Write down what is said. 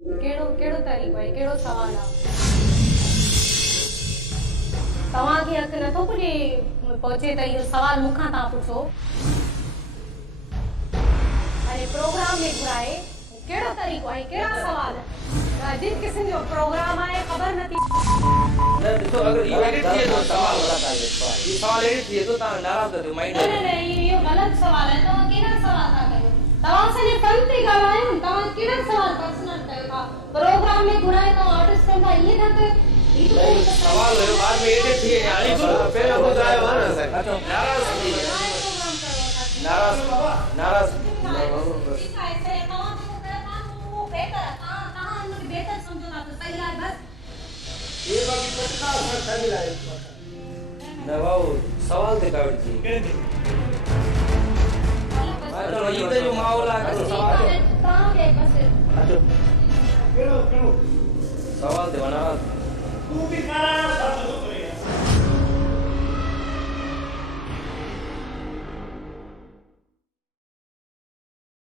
केड़ो केड़ो तरीक़ो है, केड़ो सवाल है? तव्हां खे हक़ नथो पुॼे पहुचे त इहो सवाल मूंखां तव्हां पुछो। अरे प्रोग्राम में घुराए केड़ो तरीक़ो है, केड़ा सवाल है? जिन किस्म जो प्रोग्राम है खबर नथी। न ॾिसो अगर ये एडिट थिए तो सवाल ये सवाल एडिट थिए तो तव्हां नाराज़ थियो माइंड न न इहो ग़लत सवाल है। तव्हां केड़ा सवाल था कयो? तव्हां असांजे फन ते ॻाल्हायो, तव्हां केड़ा सवाल पर्सनल कयो था? प्रोग्राम में घुराए तव्हां आर्टिस्टनि खां ईअं था कयो? सवाल हुयो बाद में एडिट थिए हाली पहिरियों ॿुधायो आहे न असांखे। नाराज़ थी नाराज़ नाराज़ ये बाकी पटना से ठगी लाए न भाऊ सवाल ते कावड़ थी तो ये तो जो माहौल है तो सवाल केड़ो सवाल ते नाराज़ तू भी करा